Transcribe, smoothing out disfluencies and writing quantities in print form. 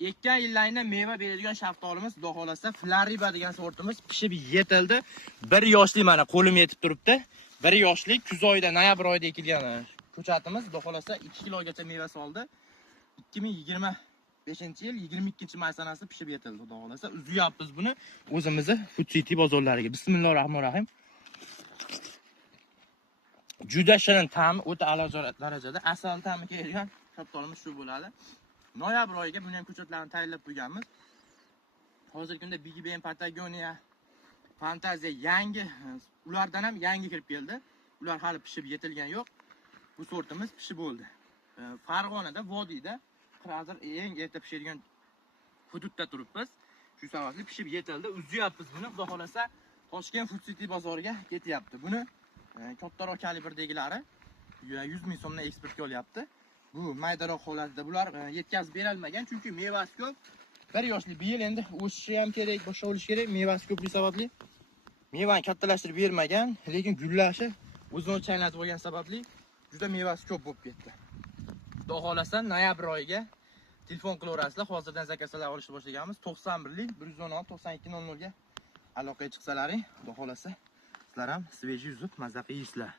ekkan yillarida meva beradigan shaftolimiz, xudo xolasa, Flariba degan sortimiz pishib yetildi. 1 yoshli mana qo'lim yetib turibdi. 1 yoshli kuz oyida, noyabr oyida ekilgan ko'chatimiz, xudo xolasa 2 kilogacha meva soldi. 2025-yil 22-may sanasida pishib yetildi, xudo xolasa. Uzyapmiz buni o'zimizni Food City bozorlariga. Bismillahirrohmanirrohim. Juda shirin ta'mi, o'ta a'lo darajada asal ta'mi kelgan shaftolimiz shu bo'ladi. Noyabr oyiga buni ham ko'chatlarni tayyorlab qo'yganmiz. Hozirgi kunda Big Ben, Patagonia, Fantaziya yangi, ulardan ham yangi kirib keldi. Ular hali pishib yetilgan yo'q. Bu sortimiz pishib bo'ldi. Farg'onada, Vodiyda hozir eng erta pishadigan hududda turibmiz. Shu sababli pishib yetildi. Uzyapmiz buni, xudo xolasa, Toshkent Food City bozoriga ketyapti. Buni kattaroq kalibrdagilari 100 ming so'mdan eksportga olyapti. Bu maydaroq holatda bular yetkazib berilmagan, chunki mevasi ko'p. 1 yoshli bu yil endi o'sishi ham kerak, boshqa bo'lishi kerak. Mevasi ko'pligi sababli mevani kattalashtirib bermagan, lekin gullashi o'zini o'lchaylanib bo'lgan sababli juda mevasi ko'p bo'lib ketdi. Xudo xolasa, noyabr oyiga telefon qilaverasizlar. Hozirdan zakasalar olishni boshlaganmiz. 91lik 116 9200 ga aloqaga chiqsalaring, xudo xolasa, sizlar ham svejiy yuzib mazza qilasizlar.